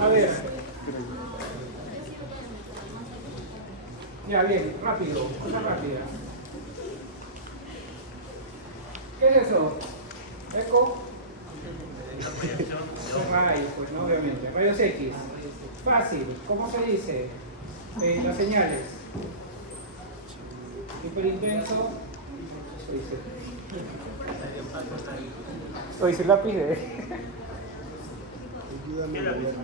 A ver. Ya, bien, rápido, cosa rápida. ¿Qué es eso? ¿Eco? Son rayos, pues no, obviamente. Rayos X. Fácil. ¿Cómo se dice? Las señales. Hiperintenso. Oye, se lápiz de... Ayúdame a mover.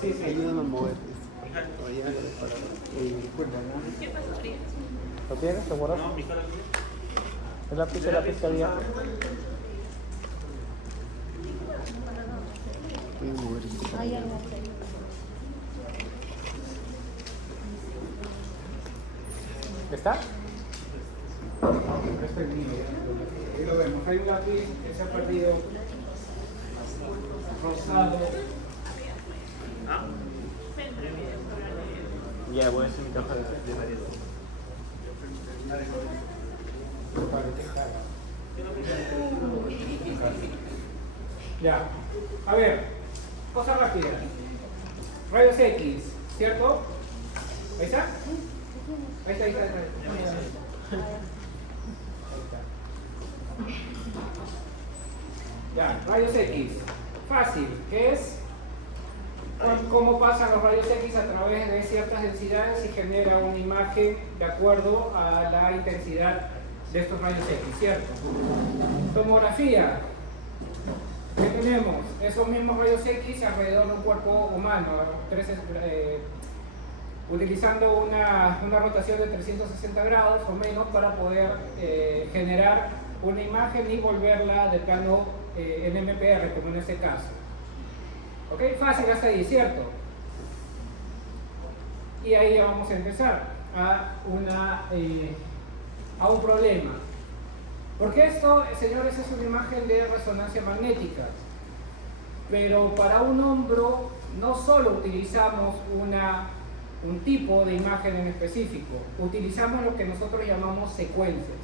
Sí, sí. Ayúdame a mover. ¿Lo tienes? ¿Lo guardas? El lápiz que había. Voy a mover. ¿Está? Este es mío. Ahí lo vemos. Hay un lápiz que se ha perdido. Rosado. Ya, voy a hacer mi caja de variedad. Ya. A ver, cosa rápida. Rayos X, ¿cierto? ¿Ahí está? Ahí está. Ya, rayos X. Fácil. ¿Qué es? Cómo pasan los rayos X a través de ciertas densidades y genera una imagen de acuerdo a la intensidad de estos rayos X, ¿cierto? Tomografía. ¿Qué tenemos? Esos mismos rayos X alrededor de un cuerpo humano, utilizando una rotación de 360 grados o menos para poder generar una imagen y volverla de plano en MPR, como en este caso. ¿Ok? Fácil hasta ahí, ¿cierto? Y ahí vamos a empezar a un problema. Porque esto, señores, es una imagen de resonancia magnética. Pero para un hombro no solo utilizamos un tipo de imagen en específico, utilizamos lo que nosotros llamamos secuencias.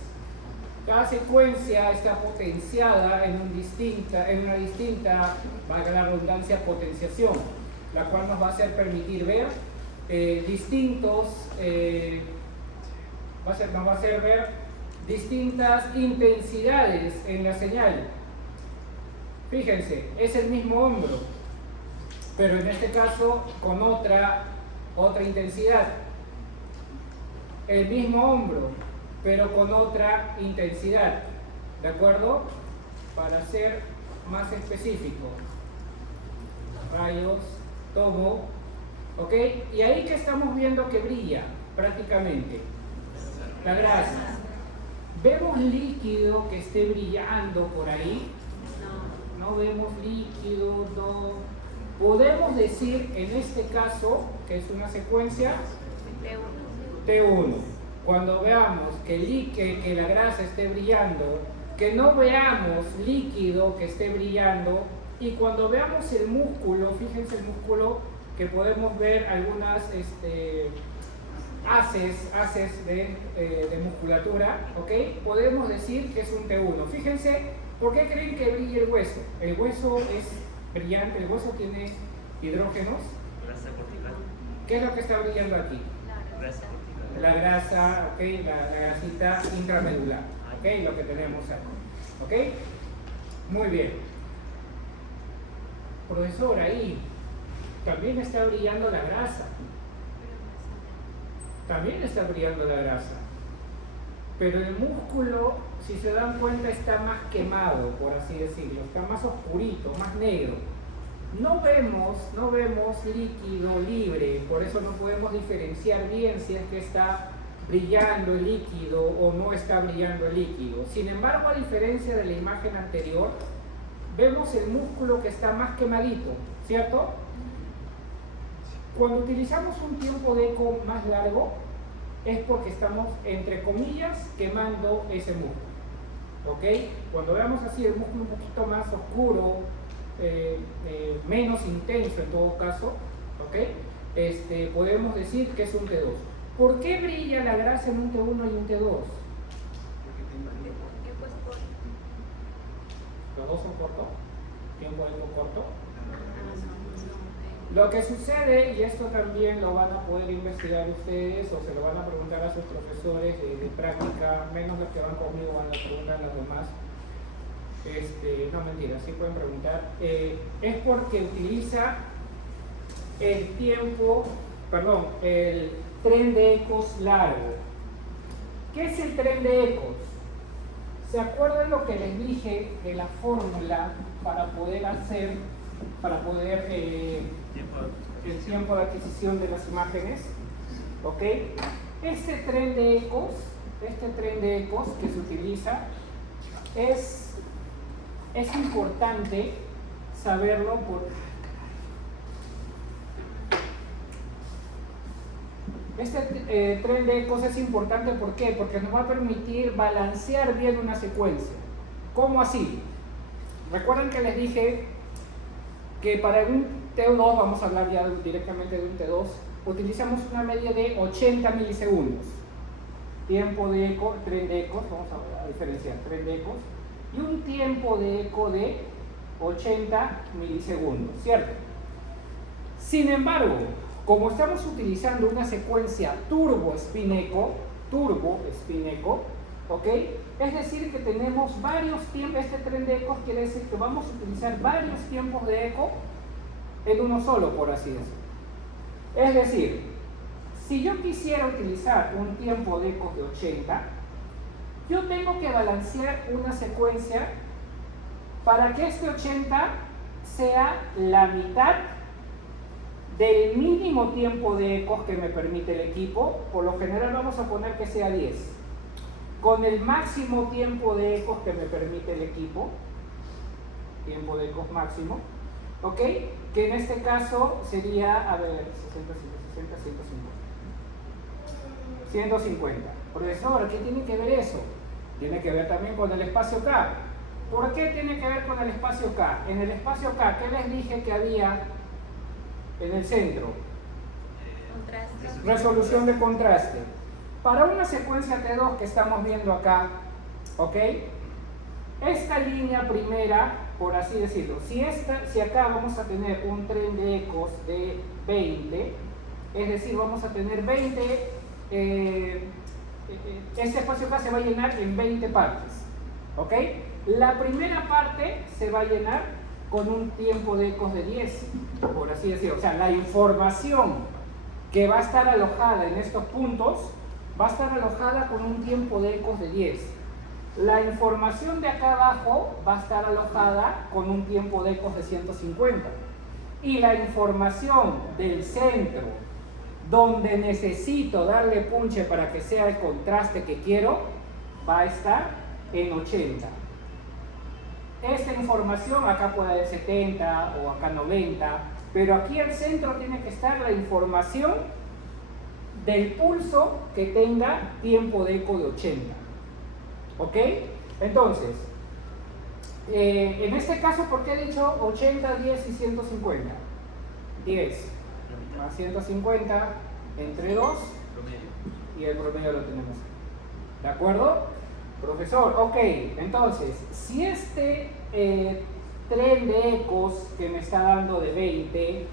Cada secuencia está potenciada en una distinta, valga la redundancia, potenciación, la cual nos va a hacer permitir ver nos va a hacer ver distintas intensidades en la señal. Fíjense, es el mismo hombro, pero en este caso con otra intensidad. El mismo hombro, pero con otra intensidad, ¿de acuerdo? Para ser más específico. Rayos, tomo, ¿ok? Y ahí que estamos viendo que brilla prácticamente la grasa. ¿Vemos líquido que esté brillando por ahí? No vemos líquido, no. Podemos decir en este caso, que es una secuencia T1. Cuando veamos que la grasa esté brillando, que no veamos líquido que esté brillando, y cuando veamos el músculo, fíjense el músculo que podemos ver algunas haces de musculatura, ¿ok? Podemos decir que es un T1. Fíjense, ¿por qué creen que brilla el hueso? El hueso es brillante, el hueso tiene hidrógenos. Grasa cortical. ¿Qué es lo que está brillando aquí? Grasa cortical. La grasa, ¿ok? La grasita intramedular, ¿ok? Lo que tenemos aquí, ¿ok? Muy bien. Profesor, ahí también está brillando la grasa. También está brillando la grasa. Pero el músculo, si se dan cuenta, está más quemado, por así decirlo. Está más oscurito, más negro. No vemos líquido libre, por eso no podemos diferenciar bien si es que está brillando el líquido o no está brillando el líquido. Sin embargo, a diferencia de la imagen anterior, vemos el músculo que está más quemadito, ¿cierto? Cuando utilizamos un tiempo de eco más largo, es porque estamos, entre comillas, quemando ese músculo, ¿ok? Cuando veamos así el músculo un poquito más oscuro, menos intenso en todo caso, ¿ok? Podemos decir que es un T2. ¿Por qué brilla la grasa en un T1 y un T2? ¿Los dos son cortos? ¿Tiempo de eco corto? Lo que sucede, y esto también lo van a poder investigar ustedes o se lo van a preguntar a sus profesores de práctica, menos los que van conmigo van a preguntar a los demás. No, mentira, sí pueden preguntar. Es porque utiliza el tren de ecos largo. ¿Qué es el tren de ecos? ¿Se acuerdan lo que les dije de la fórmula para poder el tiempo de adquisición de las imágenes? ¿Ok? Este tren de ecos que se utiliza es importante saberlo Este tren de ecos es importante, ¿por qué? Porque nos va a permitir balancear bien una secuencia. ¿Cómo así? Recuerden que les dije que para un T2, vamos a hablar ya directamente de un T2, utilizamos una media de 80 milisegundos. Tiempo de eco, tren de ecos, vamos a diferenciar, tren de ecos, y un tiempo de eco de 80 milisegundos, ¿cierto? Sin embargo, como estamos utilizando una secuencia turbo spin echo, ¿ok? Es decir, que tenemos varios tiempos, este tren de ecos quiere decir que vamos a utilizar varios tiempos de eco en uno solo, por así decirlo. Es decir, si yo quisiera utilizar un tiempo de ecos de 80, yo tengo que balancear una secuencia para que este 80 sea la mitad del mínimo tiempo de ecos que me permite el equipo. Por lo general vamos a poner que sea 10, con el máximo tiempo de ecos que me permite el equipo, tiempo de ecos máximo, ¿ok? Que en este caso sería, a ver, 60, 160, 150. Profesor, ¿qué tiene que ver eso? Tiene que ver también con el espacio K. ¿Por qué tiene que ver con el espacio K? En el espacio K, ¿qué les dije que había en el centro? Resolución de contraste. Para una secuencia T2 que estamos viendo acá, ¿ok? Esta línea primera, por así decirlo, si acá vamos a tener un tren de ecos de 20, es decir, vamos a tener 20, este espacio acá se va a llenar en 20 partes, ¿ok? La primera parte se va a llenar con un tiempo de ecos de 10, por así decirlo. O sea, la información que va a estar alojada en estos puntos va a estar alojada con un tiempo de ecos de 10. La información de acá abajo va a estar alojada con un tiempo de ecos de 150. Y la información del centro, donde necesito darle punche para que sea el contraste que quiero, va a estar en 80. Esta información acá puede haber 70 o acá 90, pero aquí al centro tiene que estar la información del pulso que tenga tiempo de eco de 80. ¿Ok? Entonces, en este caso, ¿por qué he dicho 80, 10 y 150? 10 más 150 entre 2 y el promedio lo tenemos. ¿De acuerdo? Profesor, ok, entonces, si este tren de ecos que me está dando de 20,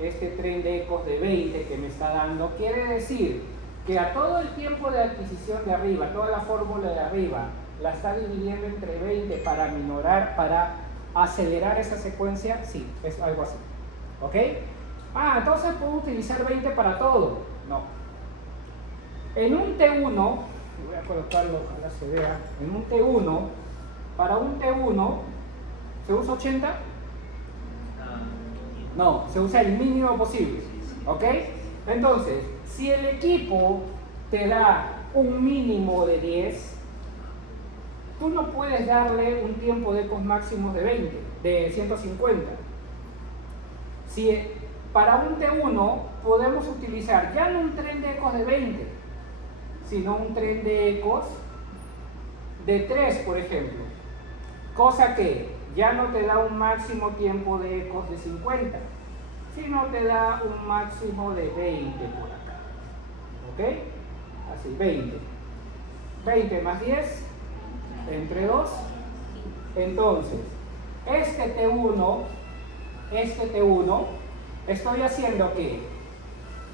este tren de ecos de 20 que me está dando, quiere decir que a todo el tiempo de adquisición de arriba, toda la fórmula de arriba, la está dividiendo entre 20 para minorar, para acelerar esa secuencia. Sí, es algo así. ¿Ok? Entonces puedo utilizar 20 para todo. No. En un T1, voy a colocarlo, ojalá se vea, en un T1, para un T1, ¿se usa 80? No, se usa el mínimo posible. ¿Ok? Entonces, si el equipo te da un mínimo de 10, tú no puedes darle un tiempo de ecos máximos de 20, de 150. Si para un T1 podemos utilizar ya no un tren de ecos de 20, sino un tren de ecos de 3, por ejemplo. Cosa que ya no te da un máximo tiempo de ecos de 50, sino te da un máximo de 20 por acá. ¿Ok? Así, 20. 20 más 10, entre 2. Entonces, este T1 estoy haciendo que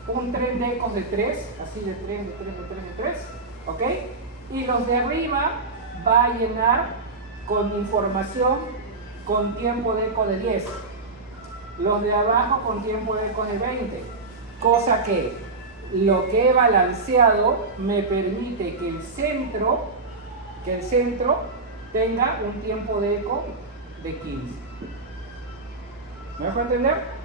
un tren de ecos de 3, así de 3, de 3, de 3, de 3, ¿ok? Y los de arriba va a llenar con información con tiempo de eco de 10. Los de abajo con tiempo de eco de 20. Cosa que lo que he balanceado me permite que el centro tenga un tiempo de eco de 15. ¿Me dejo entender?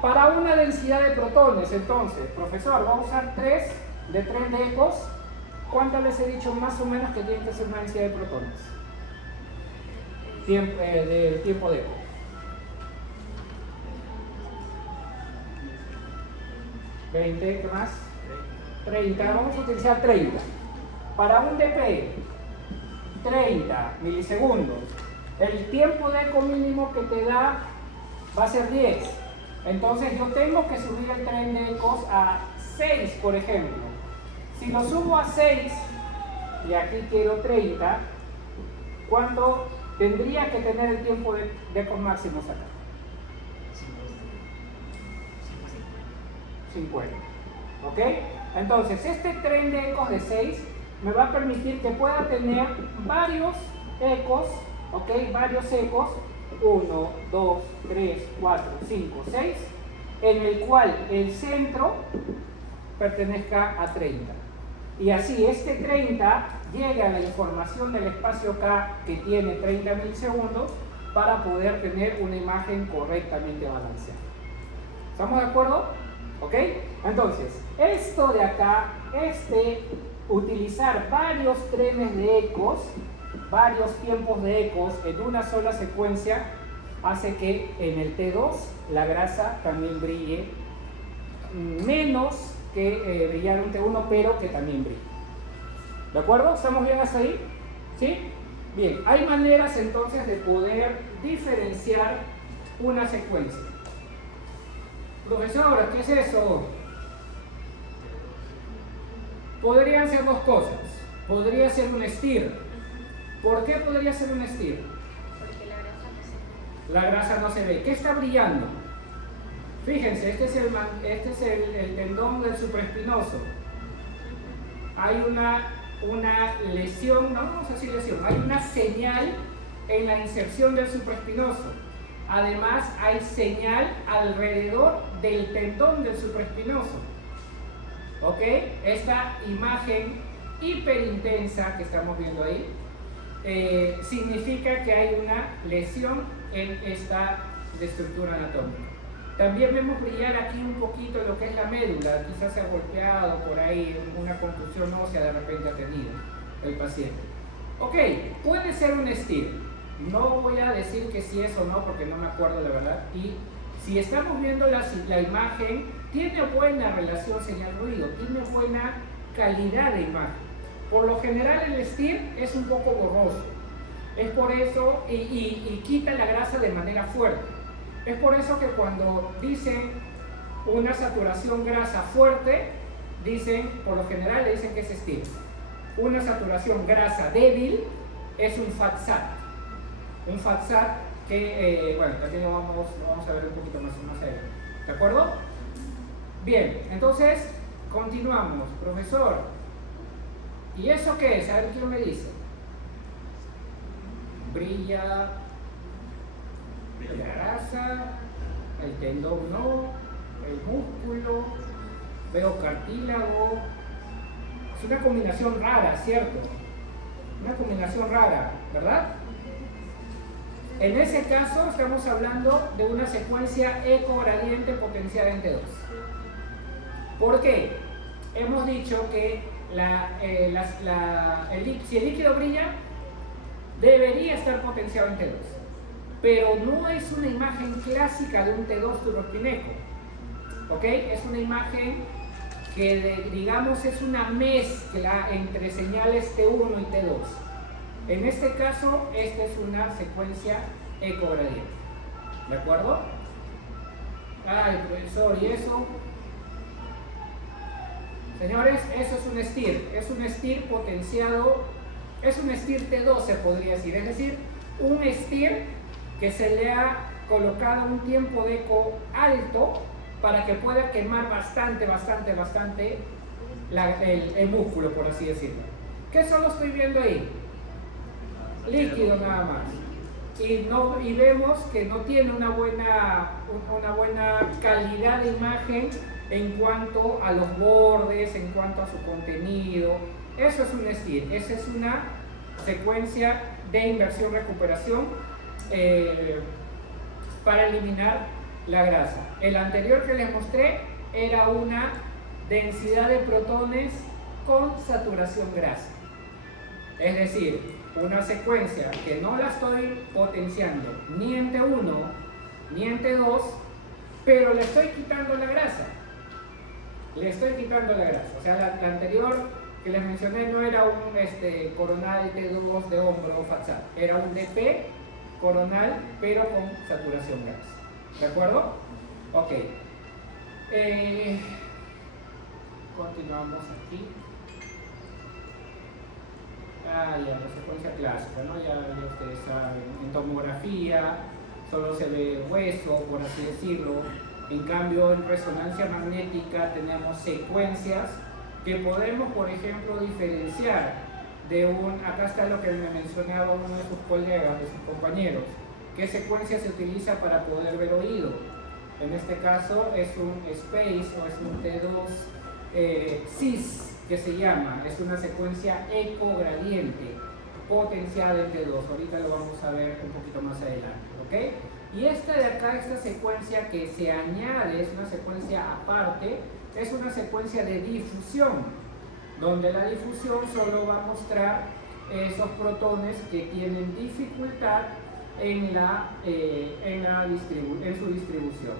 Para una densidad de protones, entonces, profesor, vamos a usar 3 de ecos. ¿Cuántas les he dicho más o menos que tiene que ser una densidad de protones? De tiempo de eco. 20, ¿qué más? 30, vamos a utilizar 30. Para un dp, 30 milisegundos. El tiempo de eco mínimo que te da va a ser 10. Entonces yo tengo que subir el tren de ecos a 6, por ejemplo. Si lo subo a 6, y aquí quiero 30, ¿cuánto tendría que tener el tiempo de ecos máximos acá? 50. ¿Ok? Entonces este tren de ecos de 6 me va a permitir que pueda tener varios ecos, ¿ok? Varios ecos, 1, 2, 3, 4, 5, 6, en el cual el centro pertenezca a 30. Y así este 30 llega a la información del espacio K, que tiene 30 milisegundos, para poder tener una imagen correctamente balanceada. ¿Estamos de acuerdo? ¿Ok? Entonces, esto de acá, utilizar varios trenes de ecos, varios tiempos de ecos en una sola secuencia, hace que en el T2 la grasa también brille menos que brillar un T1, pero que también brille. ¿De acuerdo? ¿Estamos bien hasta ahí? ¿Sí? Bien, hay maneras entonces de poder diferenciar una secuencia. Profesor, ¿qué es eso? Podrían ser dos cosas. Podría ser un STIR. ¿Por qué podría ser un STIR? Porque La grasa no se ve. ¿Qué está brillando? Fíjense, este es el tendón del supraespinoso. Hay una lesión, no vamos a decir lesión, hay una señal en la inserción del supraespinoso. Además, hay señal alrededor del tendón del supraespinoso. ¿Ok? Esta imagen hiperintensa que estamos viendo ahí significa que hay una lesión en esta estructura anatómica. También vemos brillar aquí un poquito lo que es la médula, quizás se ha golpeado por ahí, una contusión ósea de repente ha tenido el paciente. Ok, puede ser un STIR. No voy a decir que sí es o no porque no me acuerdo la verdad. Y si estamos viendo la imagen, tiene buena relación señal-ruido, tiene buena calidad de imagen. Por lo general el STIR es un poco borroso. Es por eso, y quita la grasa de manera fuerte. Es por eso que cuando dicen una saturación grasa fuerte, por lo general le dicen que es STIR. Una saturación grasa débil es un FAT-SAT. Un FAT-SAT que, bueno, también lo vamos a ver un poquito más adelante. ¿De acuerdo? Bien, entonces continuamos. Profesor, ¿y eso qué es? A ver quién me dice. Brilla la grasa, el tendón no, el músculo, veo cartílago. Es una combinación rara, ¿cierto? Una combinación rara, ¿verdad? En ese caso estamos hablando de una secuencia eco-gradiente potenciada en T2. ¿Por qué? Hemos dicho que si el líquido brilla, debería estar potenciado en T2. Pero no es una imagen clásica de un T2 turbospineco. ¿Ok? Es una imagen que, digamos, es una mezcla entre señales T1 y T2. En este caso, esta es una secuencia eco-gradiente. ¿De acuerdo? Ay, profesor, ¿y eso? Señores, eso es un STIR. Es un STIR potenciado, es un STIR T2 se podría decir. Es decir, un STIR que se le ha colocado un tiempo de eco alto para que pueda quemar bastante el músculo, por así decirlo. ¿Qué solo estoy viendo ahí? Líquido nada más. Y vemos que no tiene una buena calidad de imagen en cuanto a los bordes, en cuanto a su contenido. Eso es un STIR, esa es una secuencia de inversión-recuperación para eliminar la grasa. El anterior que les mostré era una densidad de protones con saturación grasa. Es decir, una secuencia que no la estoy potenciando ni en T1 ni en T2, pero le estoy quitando la grasa. Le estoy quitando la grasa. O sea, la anterior que les mencioné no era un coronal T2 de hombro FATSAT, era un DP coronal pero con saturación grasa. ¿De acuerdo? Ok. Continuamos aquí. Ya, la secuencia clásica, ¿no? Ya ustedes saben, en tomografía solo se ve hueso, por así decirlo. En cambio, en resonancia magnética tenemos secuencias que podemos, por ejemplo, diferenciar de acá está lo que me mencionaba uno de sus colegas, de sus compañeros, qué secuencia se utiliza para poder ver oído. En este caso es un SPACE o es un T2 CIS, que se llama, es una secuencia ecogradiente potenciada en T2. Ahorita lo vamos a ver un poquito más adelante, ¿ok? Y esta de acá, esta secuencia que se añade, es una secuencia aparte, es una secuencia de difusión, donde la difusión solo va a mostrar esos protones que tienen dificultad en su distribución.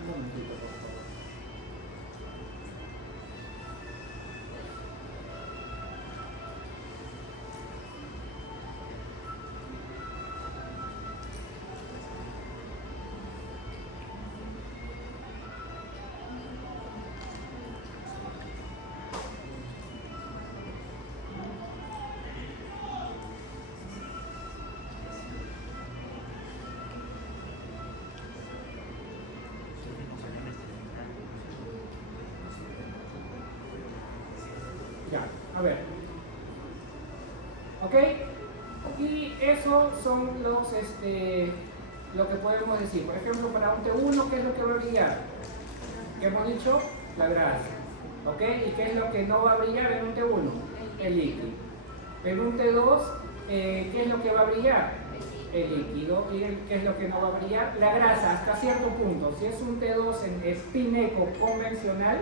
Un momentito, por favor. Ya, a ver. ¿Ok? Y eso son lo que podemos decir. Por ejemplo, para un T1, ¿qué es lo que va a brillar? ¿Qué hemos dicho? La grasa. ¿Ok? ¿Y qué es lo que no va a brillar en un T1? El líquido. En un T2, ¿qué es lo que va a brillar? El líquido. ¿Y qué es lo que no va a brillar? La grasa, hasta cierto punto. Si es un T2 en spin eco convencional,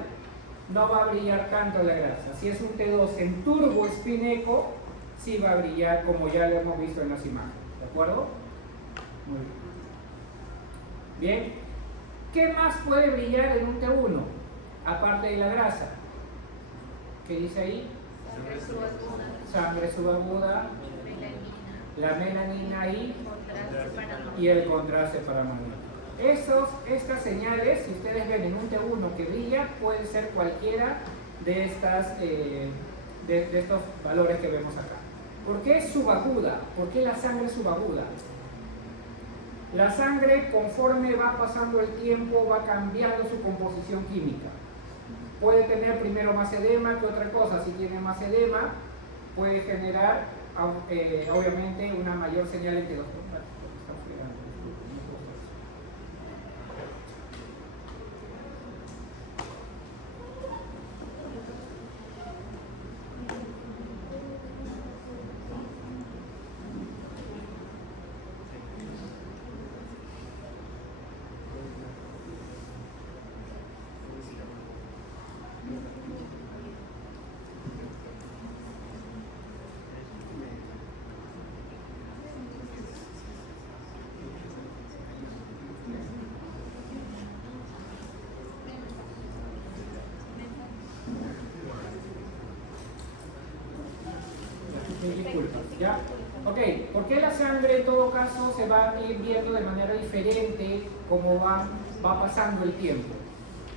no va a brillar tanto la grasa. Si es un T2 en turbo spin eco, sí va a brillar, como ya lo hemos visto en las imágenes. ¿De acuerdo? Muy bien. Bien. ¿Qué más puede brillar en un T1? Aparte de la grasa. ¿Qué dice ahí? Sangre subaguda, la melanina y el contraste paramanía. Estas señales, si ustedes ven en un T1 que brilla, puede ser cualquiera de estos valores que vemos acá. ¿Por qué es subaguda? ¿Por qué la sangre es subaguda? La sangre, conforme va pasando el tiempo, va cambiando su composición química. Puede tener primero más edema que otra cosa. Si tiene más edema, puede generar, obviamente, una mayor señal en T2. Disculpas, ¿ya? Ok, ¿por qué la sangre en todo caso se va a ir viendo de manera diferente como va pasando el tiempo?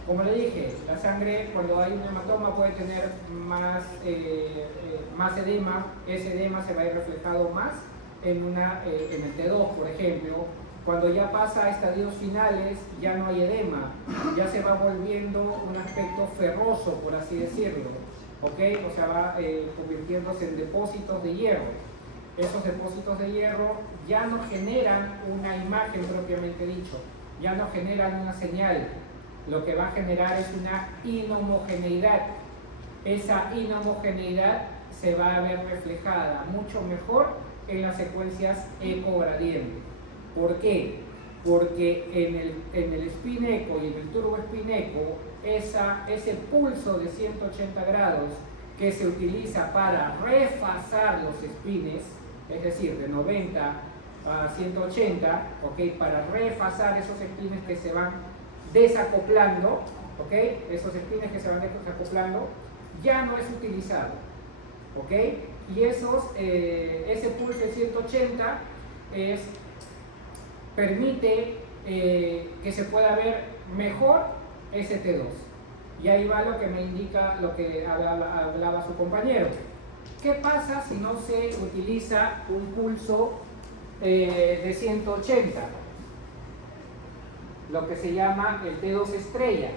Como le dije, la sangre cuando hay un hematoma puede tener más edema. Ese edema se va a ir reflejado más en el T2, por ejemplo. Cuando ya pasa a estadios finales, ya no hay edema, ya se va volviendo un aspecto ferroso, por así decirlo, ¿ok? O sea, va convirtiéndose en depósitos de hierro. Esos depósitos de hierro ya no generan una imagen propiamente dicho, ya no generan una señal. Lo que va a generar es una inhomogeneidad. Esa inhomogeneidad se va a ver reflejada mucho mejor en las secuencias ecogradientes. ¿Por qué? Porque en el spin echo y en el turbo spin echo, ese pulso de 180 grados que se utiliza para refasar los spines, es decir, de 90 a 180, ¿okay? Para refasar esos spines que se van desacoplando, ¿okay? Esos spines que se van desacoplando, ya no es utilizado, ¿okay? Y ese pulso de 180 permite que se pueda ver mejor ese T2. Y ahí va lo que me indica lo que hablaba su compañero. ¿Qué pasa si no se utiliza un pulso de 180? Lo que se llama el T2 estrella.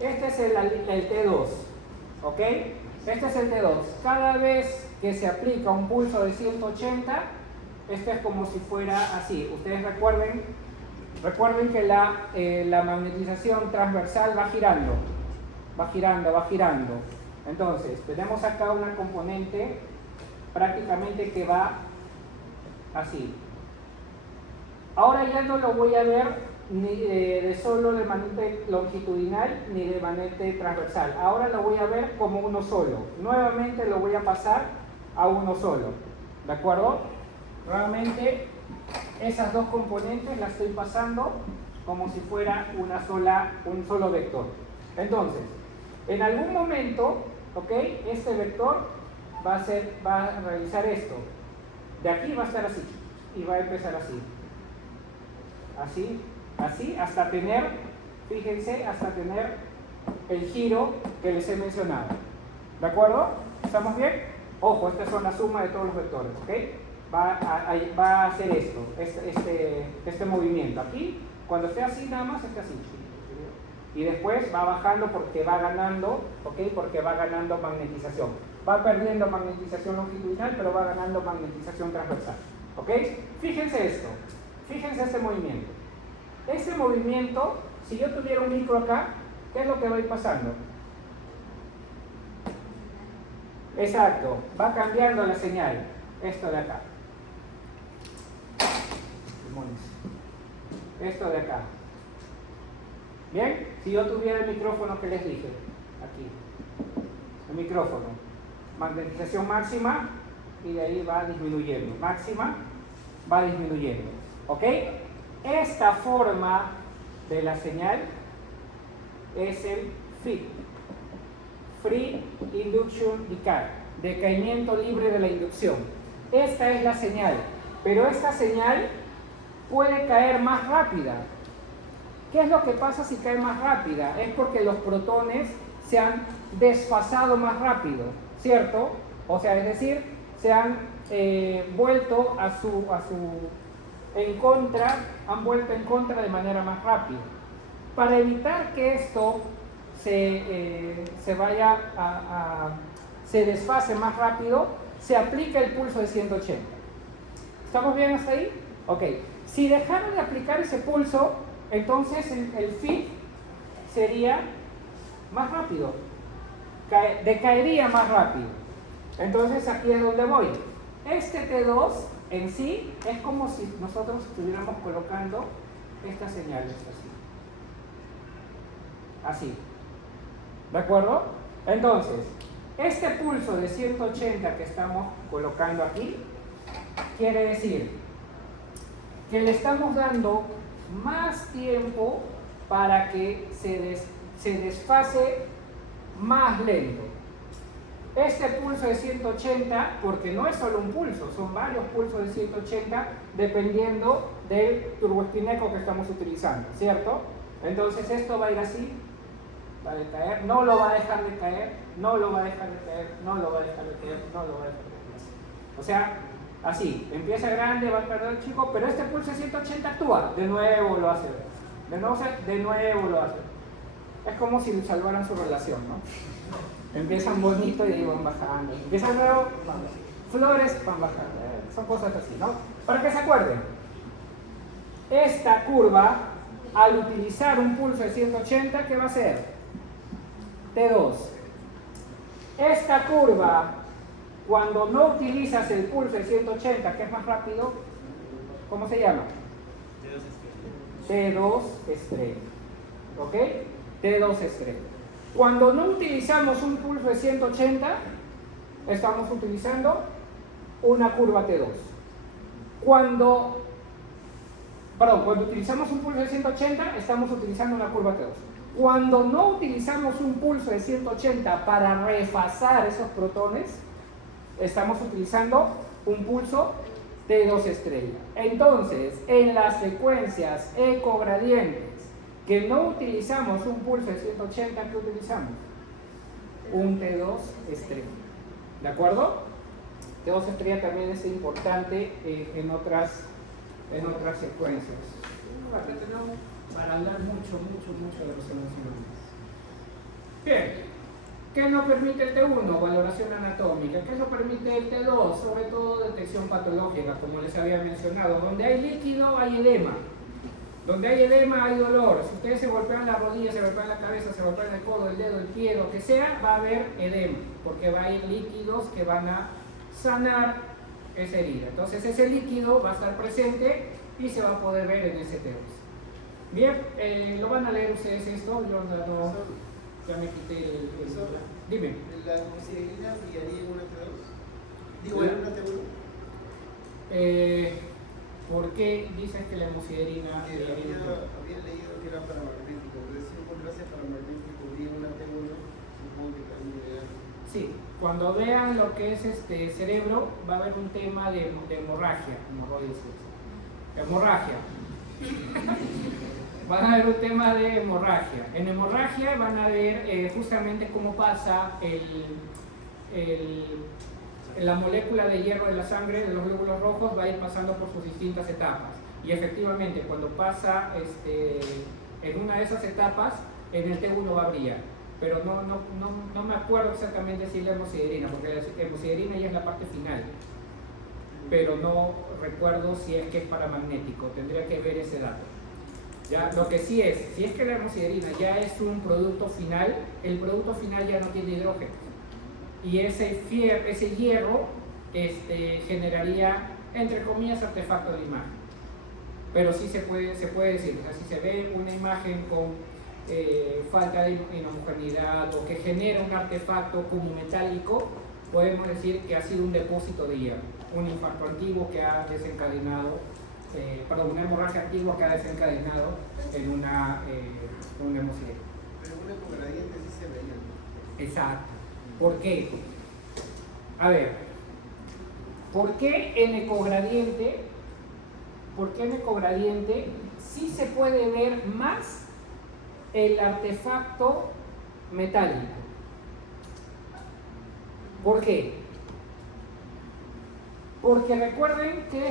Este es el T2, ¿ok? Este es el T2. Cada vez que se aplica un pulso de 180, esto es como si fuera así. Ustedes recuerden que la magnetización transversal va girando. Va girando. Entonces, tenemos acá una componente prácticamente que va así. Ahora ya no lo voy a ver ni de solo de manete longitudinal ni de manete transversal. Ahora lo voy a ver como uno solo. Nuevamente lo voy a pasar a uno solo. ¿De acuerdo? Nuevamente, esas dos componentes las estoy pasando como si fuera un solo vector. Entonces, en algún momento, ¿ok? Este vector va a realizar esto. De aquí va a estar así y va a empezar así. Así, hasta tener, fíjense, hasta tener el giro que les he mencionado. ¿De acuerdo? ¿Estamos bien? Ojo, esta son la suma de todos los vectores, ¿ok? Va a hacer esto, este movimiento. Aquí, cuando esté así, nada más esté así. Y después va bajando porque va ganando, ¿ok? Porque va ganando magnetización. Va perdiendo magnetización longitudinal, pero va ganando magnetización transversal, ¿ok? Fíjense esto, fíjense este movimiento. Este movimiento, si yo tuviera un micro acá, ¿qué es lo que va a ir pasando? Exacto, va cambiando la señal, esto de acá. Esto de acá. Bien, si yo tuviera el micrófono que les dije, aquí, el micrófono, magnetización máxima y de ahí va disminuyendo, máxima, va disminuyendo, ¿ok? Esta forma de la señal es el FID, Free Induction Decay, decaimiento libre de la inducción. Esta es la señal, pero esta señal puede caer más rápida. ¿Qué es lo que pasa si cae más rápida? Es porque los protones se han desfasado más rápido, ¿cierto? O sea, es decir, se han vuelto han vuelto en contra de manera más rápida. Para evitar que esto se desfase más rápido, se aplica el pulso de 180. ¿Estamos bien hasta ahí? Ok. Si dejaran de aplicar ese pulso, entonces el FID sería más rápido, decaería más rápido. Entonces aquí es donde voy. Este T2 en sí es como si nosotros estuviéramos colocando estas señales así. ¿De acuerdo? Entonces, este pulso de 180 que estamos colocando aquí quiere decir que le estamos dando más tiempo para que se desfase más lento. Este pulso de 180, porque no es solo un pulso, son varios pulsos de 180 dependiendo del turboespin echo que estamos utilizando, ¿cierto? Entonces esto va a ir así va a decaer, no lo va a dejar de caer, no lo va a dejar de caer, no lo va a dejar de caer, no lo va a dejar de caer. O sea, así, empieza grande, va a perder chico, pero este pulso de 180 actúa, de nuevo lo hace, de nuevo lo hace. Es como si salvaran su relación, ¿no? Empiezan bonito y van bajando, empiezan nuevo, van bajando. Flores van bajando, son cosas así, ¿no? Para que se acuerden, esta curva, al utilizar un pulso de 180, ¿qué va a hacer? T2. Esta curva, cuando no utilizas el pulso de 180, que es más rápido, ¿cómo se llama? T2 estrella. ¿Ok? T2 estrella. Cuando no utilizamos un pulso de 180, estamos utilizando una curva T2. Cuando utilizamos un pulso de 180, estamos utilizando una curva T2. Cuando no utilizamos un pulso de 180 para refasar esos protones, estamos utilizando un pulso T2 estrella. Entonces, en las secuencias ecogradientes que no utilizamos un pulso de 180, ¿qué utilizamos? Un T2 estrella. ¿De acuerdo? T2 estrella también es importante en otras secuencias. Para hablar mucho de los emocionales. Bien, ¿qué nos permite el T1? Valoración anatómica. ¿Qué nos permite el T2? Sobre todo detección patológica, como les había mencionado. Donde hay líquido hay edema. Donde hay edema hay dolor. Si ustedes se golpean la rodilla, se golpean la cabeza, se golpean el codo, el dedo, el pie, lo que sea, va a haber edema, porque va a ir líquidos que van a sanar esa herida. Entonces ese líquido va a estar presente y se va a poder ver en ese T2. Bien, lo van a leer ustedes esto, yo no, ya me quité el dime. ¿La hemocidina brillaría en una T2? Digo, en una T1. ¿Por qué dices que la hemosiderina Había leído que era paramagnético, entonces si un contraste paramagnético brilla en una T1, supongo que también era. Sí, cuando vean lo que es cerebro, va a haber un tema de hemorragia, hemorragia. Van a ver un tema de hemorragia. En hemorragia van a ver justamente cómo pasa la molécula de hierro de la sangre, de los glóbulos rojos, va a ir pasando por sus distintas etapas. Y efectivamente, cuando pasa en una de esas etapas, en el T1 va a brillar. Pero no me acuerdo exactamente si es la hemosiderina, porque la hemosiderina ya es la parte final. Pero no recuerdo si es que es paramagnético, tendría que ver ese dato. Ya, lo que sí es, si es que la hemosiderina ya es un producto final, el producto final ya no tiene hidrógeno. Y ese hierro generaría, entre comillas, artefacto de imagen. Pero sí se puede decir, o sea, si se ve una imagen con falta de inhomogeneidad o que genera un artefacto como metálico, podemos decir que ha sido un depósito de hierro, un infarto antiguo que ha desencadenado, una hemorragia antigua que ha desencadenado en una hemosiderina. Pero una ecogradiente sí se veía, ¿no? Exacto. ¿Por qué? A ver, ¿por qué en ecogradiente sí se puede ver más el artefacto metálico? ¿Por qué? Porque recuerden que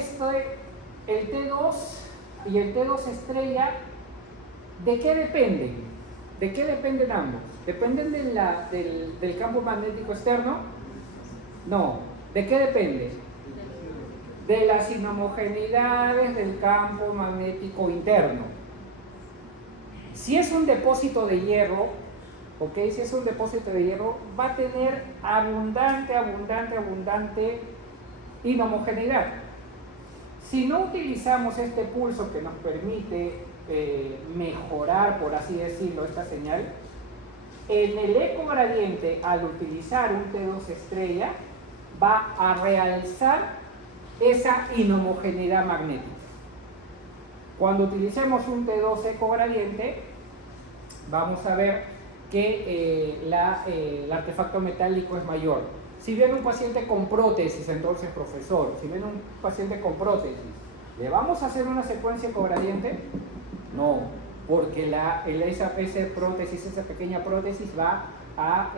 el T2 y el T2 estrella, ¿de qué dependen? ¿De qué dependen ambos? ¿Dependen del campo magnético externo? No. ¿De qué depende? De las inhomogeneidades del campo magnético interno. Si es un depósito de hierro, si es un depósito de hierro, va a tener abundante inhomogeneidad. Si no utilizamos este pulso que nos permite mejorar, por así decirlo, esta señal, en el ecogradiente, al utilizar un T2 estrella, va a realzar esa inhomogeneidad magnética. Cuando utilicemos un T2 ecogradiente, vamos a ver que el artefacto metálico es mayor. Si viene un paciente con prótesis, entonces, profesor, si viene un paciente con prótesis, ¿le vamos a hacer una secuencia ecogradiente? No. porque esa pequeña prótesis va a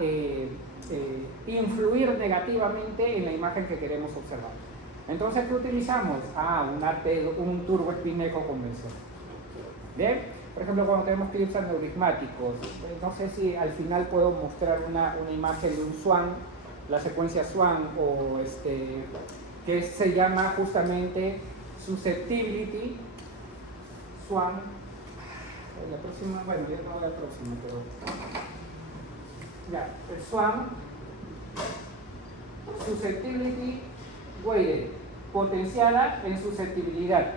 influir negativamente en la imagen que queremos observar. Entonces, ¿qué utilizamos? Un turboespineco convencional. Bien, por ejemplo, cuando tenemos clips aneurismáticos, no sé si al final puedo mostrar una imagen de un SWAN, la secuencia SWAN, o que se llama justamente susceptibility SWAN. La próxima, bueno, ya no la próxima, pero ya, el SWAN, susceptibility weighted, potenciada en susceptibilidad,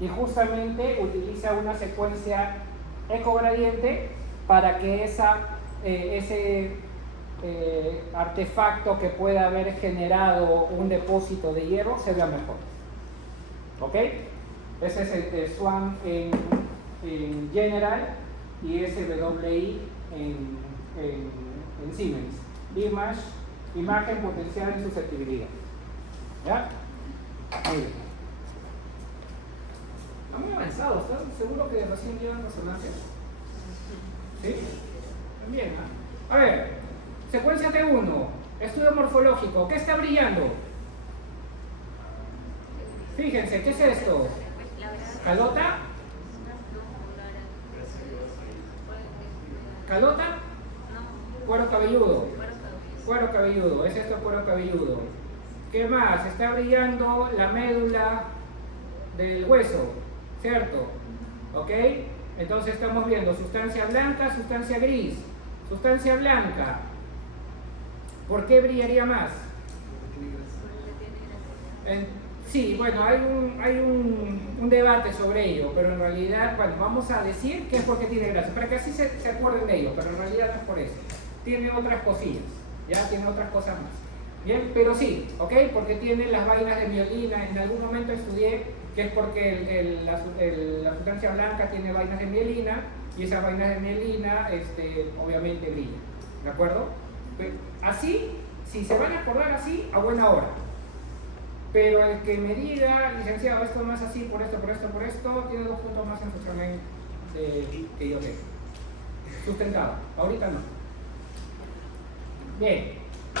y justamente utiliza una secuencia ecogradiente para que ese artefacto que pueda haber generado un depósito de hierro se vea mejor. ¿Ok? Ese es el SWAN en general y SWI en Siemens. Imagen potencial en susceptibilidad. ¿Ya? Muy bien. ¿No muy avanzado? ¿Estás seguro que recién llevan resonancias? ¿Sí? Bien, ¿eh? A ver, secuencia T1, estudio morfológico. ¿Qué está brillando? Fíjense, ¿qué es esto? ¿Calota? ¿Calota? Cuero cabelludo. Cuero cabelludo, es esto cuero cabelludo. ¿Qué más? Está brillando la médula del hueso, ¿cierto? ¿Ok? Entonces estamos viendo sustancia blanca, sustancia gris. Sustancia blanca. ¿Por qué brillaría más? Sí, bueno, hay un debate sobre ello, pero en realidad, bueno, vamos a decir que es porque tiene grasa, para que así se acuerden de ello, pero en realidad no es por eso. Tiene otras cosillas, ya tiene otras cosas más. Bien, pero sí, ¿ok? Porque tiene las vainas de mielina. En algún momento estudié que es porque la sustancia blanca tiene vainas de mielina y esas vainas de mielina obviamente brillan, ¿de acuerdo? Así, si se van a acordar así, a buena hora. Pero el que me diga, licenciado, esto no es así, por esto, tiene 2 puntos más en su examen que yo tengo. Sustentado, ahorita no. Bien,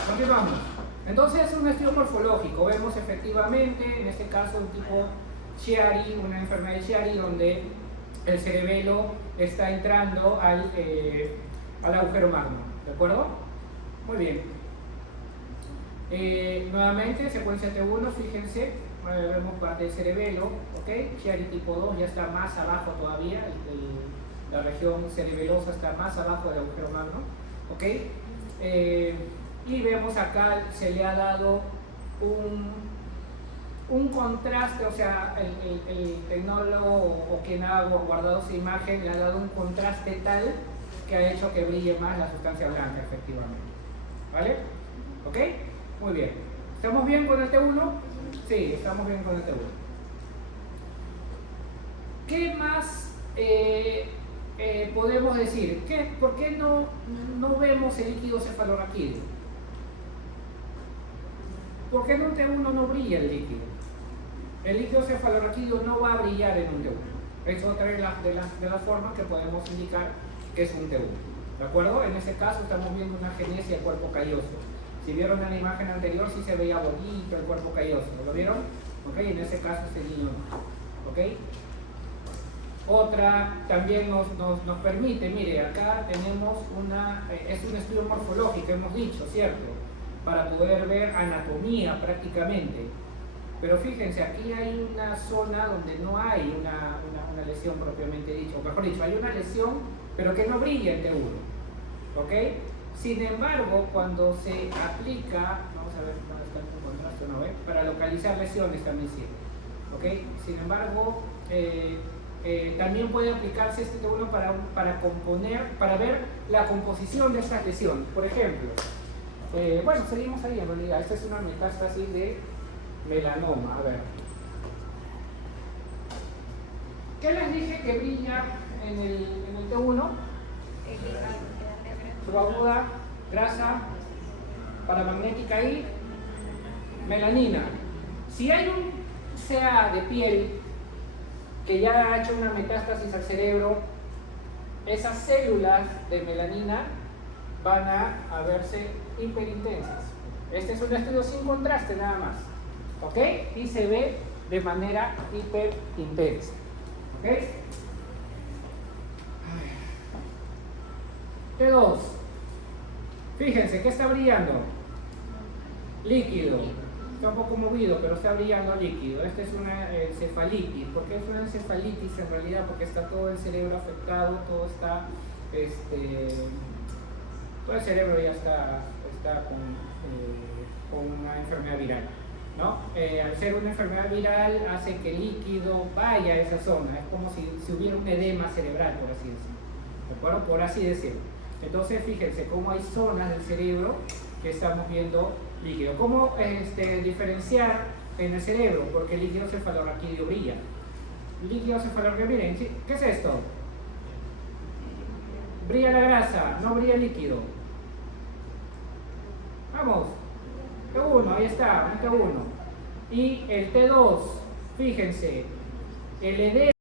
continuamos. Entonces es un estudio morfológico. Vemos efectivamente, en este caso, un tipo Chiari, una enfermedad de Chiari, donde el cerebelo está entrando al agujero magno. ¿De acuerdo? Muy bien. Nuevamente, secuencia T1, fíjense, vemos parte del cerebelo, ¿ok? Chiari tipo 2 ya está más abajo todavía, la región cerebelosa está más abajo del agujero magno, ¿ok? Y vemos acá se le ha dado un contraste, o sea, el tecnólogo o quien ha guardado esa imagen le ha dado un contraste tal que ha hecho que brille más la sustancia blanca, efectivamente. ¿Vale? ¿Ok? Muy bien. ¿Estamos bien con el T1? Sí, estamos bien con el T1. ¿Qué más podemos decir? ¿Por qué no vemos el líquido cefalorraquídeo? ¿Por qué en un T1 no brilla el líquido? El líquido cefalorraquídeo no va a brillar en un T1. Es otra de las formas que podemos indicar que es un T1. ¿De acuerdo? En ese caso estamos viendo una genesia del cuerpo calloso. Si vieron en la imagen anterior, sí se veía bonito el cuerpo calloso. ¿Lo vieron? ¿Ok? En ese caso este niño no. ¿Ok? Otra también nos permite, mire, acá tenemos es un estudio morfológico, hemos dicho, ¿cierto? Para poder ver anatomía prácticamente. Pero fíjense, aquí hay una zona donde no hay una lesión propiamente dicha, o mejor dicho, hay una lesión, pero que no brilla en T1. ¿Ok? Sin embargo, cuando se aplica, vamos a ver dónde está el contraste, ¿no ve? Para localizar lesiones también sirve. ¿Ok? Sin embargo, también puede aplicarse este T1 para ver la composición de estas lesiones. Por ejemplo, bueno, seguimos ahí en realidad. Esta es una metástasis de melanoma. A ver. ¿Qué les dije que brilla en el T1? Subaguda, grasa, paramagnética y melanina. Si hay un CA de piel que ya ha hecho una metástasis al cerebro, esas células de melanina van a verse hiperintensas. Este es un estudio sin contraste nada más, ¿ok? Y se ve de manera hiperintensa, ¿ok? T2, fíjense que está brillando, líquido, está un poco movido pero está brillando líquido. Esta es una encefalitis. ¿Por qué es una encefalitis en realidad? Porque está todo el cerebro afectado, todo está, todo el cerebro ya está con una enfermedad viral, ¿no? Al ser una enfermedad viral hace que el líquido vaya a esa zona, es como si hubiera un edema cerebral, por así decirlo, ¿de acuerdo? Por así decirlo. Entonces fíjense cómo hay zonas del cerebro que estamos viendo líquido. ¿Cómo diferenciar en el cerebro? Porque el líquido cefalorraquídeo brilla. Líquido cefalorraquídeo, miren, ¿qué es esto? Brilla la grasa, no brilla el líquido. Vamos, T1, ahí está, un T1. Y el T2, fíjense, el edema